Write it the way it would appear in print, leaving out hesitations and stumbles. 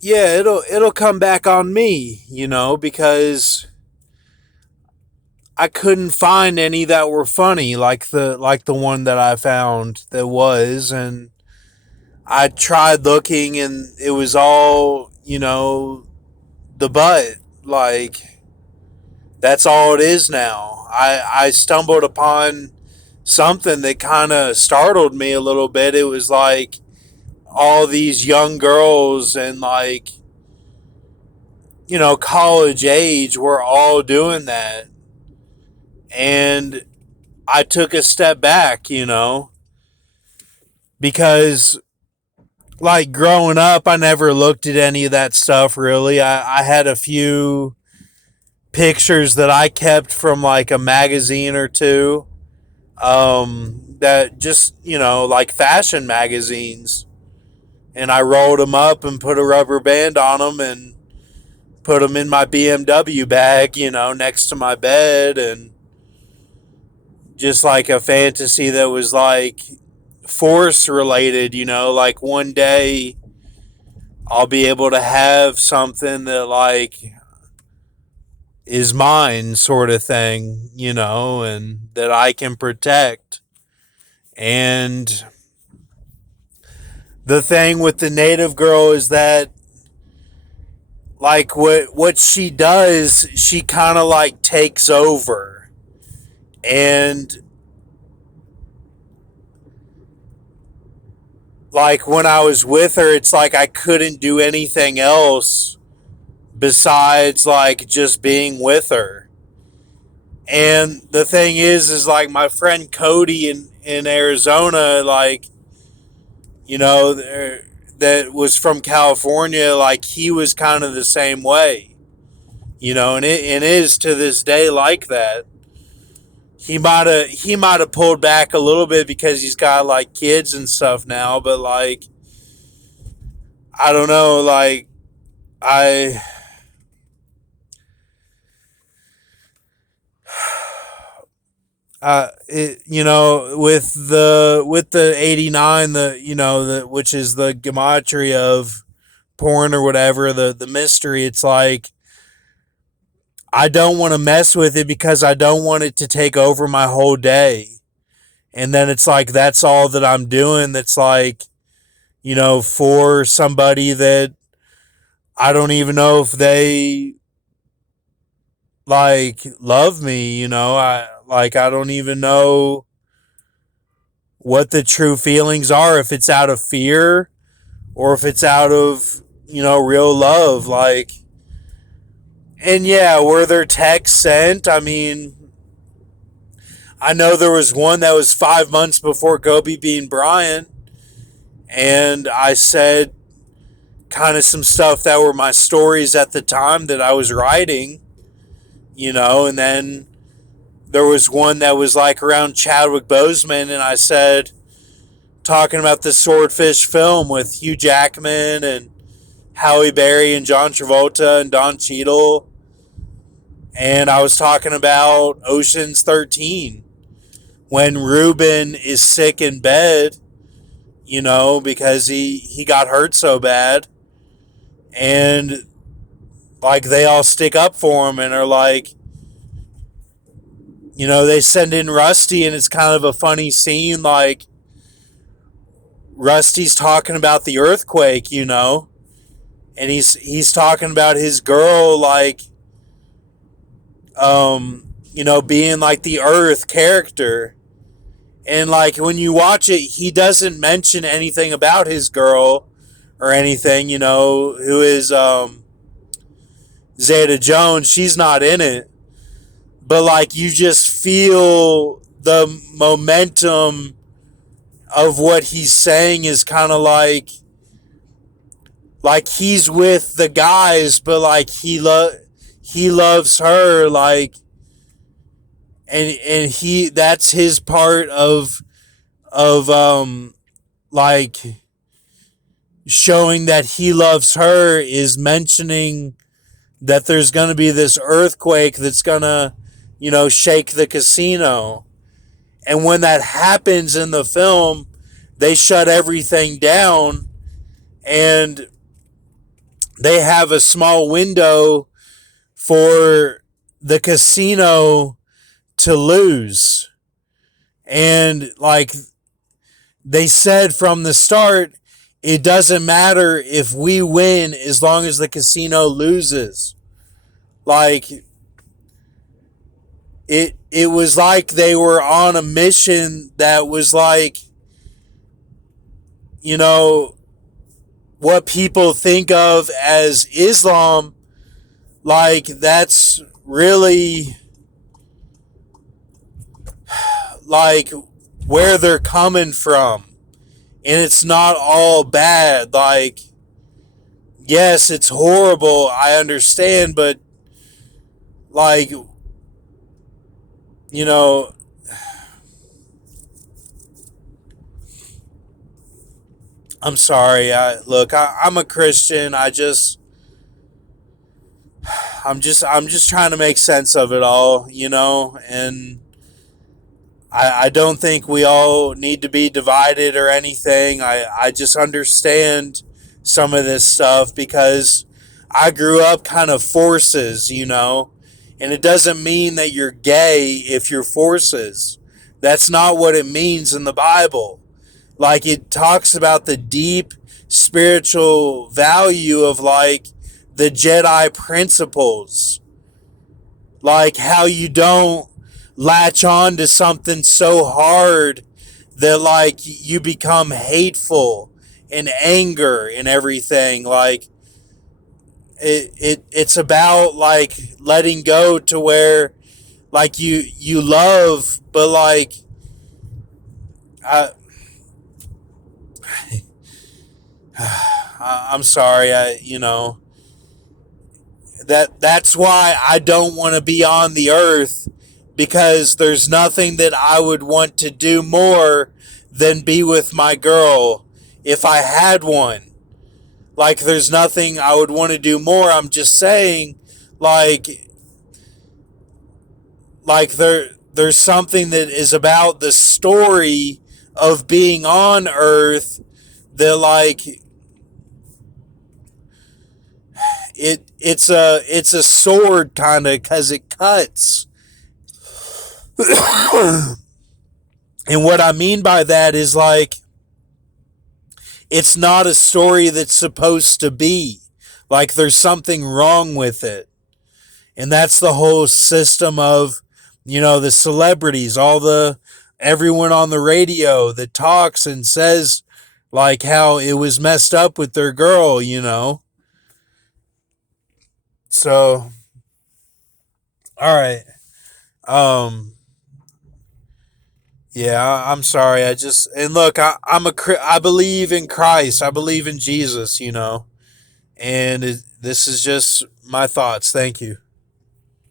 yeah, it'll come back on me, because I couldn't find any that were funny like the one that I found that was, and I tried looking and it was all, the butt. Like, that's all it is now. I stumbled upon something that kind of startled me a little bit. It was like all these young girls and, like, college age were all doing that. And I took a step back, because, like, growing up, I never looked at any of that stuff really. I had a few pictures that I kept from like a magazine or two, that just, like fashion magazines. And I rolled them up and put a rubber band on them and put them in my BMW bag, next to my bed. And just like a fantasy that was like force related, like one day I'll be able to have something that, like, is mine, sort of thing, and that I can protect. And the thing with the native girl is that, like, what she does, she kind of like takes over. And like when I was with her, it's like I couldn't do anything else besides like just being with her. And the thing is like my friend Cody in Arizona, like, that was from California, like he was kind of the same way, and it is to this day like that. He might have pulled back a little bit because he's got like kids and stuff now, but like I don't know, like I with the 89, the which is the gematria of porn or whatever, the mystery, it's like I don't want to mess with it because I don't want it to take over my whole day. And then it's like that's all that I'm doing, that's like, for somebody that I don't even know if they like love me, I don't even know what the true feelings are, if it's out of fear or if it's out of, real love. Like, and yeah, were there texts sent? I mean, I know there was one that was 5 months before Kobe being Bryant, and I said kind of some stuff that were my stories at the time that I was writing, and then there was one that was like around Chadwick Boseman, and I said, talking about the Swordfish film with Hugh Jackman and Halle Berry and John Travolta and Don Cheadle, and I was talking about Ocean's 13 when Ruben is sick in bed, because he got hurt so bad, and like they all stick up for him and are like, they send in Rusty, and it's kind of a funny scene. Like, Rusty's talking about the earthquake, and he's talking about his girl, like, being like the Earth character. And like when you watch it, he doesn't mention anything about his girl or anything, who is Zeta Jones. She's not in it. But like you just feel the momentum of what he's saying is kind of like he's with the guys, but like he loves her, like, and he that's his part of like showing that he loves her, is mentioning that there's going to be this earthquake that's going to, shake the casino. And when that happens in the film, they shut everything down, and they have a small window for the casino to lose. And like they said from the start, it doesn't matter if we win as long as the casino loses. Like it was like they were on a mission that was like, you know, what people think of as Islam, like that's really like where they're coming from. And it's not all bad. Like, yes, it's horrible, I understand, but like, you know, I'm sorry. I'm a Christian. I'm just trying to make sense of it all, and I don't think we all need to be divided or anything. I just understand some of this stuff because I grew up kind of forces, and it doesn't mean that you're gay if you're forces. That's not what it means in the Bible. Like it talks about the deep spiritual value of like the Jedi principles, like how you don't latch on to something so hard that like you become hateful and anger and everything. Like it's about like letting go to where like you love, but like I I'm sorry, that's why I don't want to be on the earth, because there's nothing that I would want to do more than be with my girl if I had one. Like there's nothing I would want to do more. I'm just saying like there's something that is about the story of being on earth that like it's a sword kind of because it cuts. And what I mean by that is like it's not a story that's supposed to be. Like there's something wrong with it. And that's the whole system of, the celebrities, everyone on the radio that talks and says like how it was messed up with their girl. So, all right. Um, yeah, I'm sorry. And look, I believe in Christ. I believe in Jesus, and this is just my thoughts. Thank you.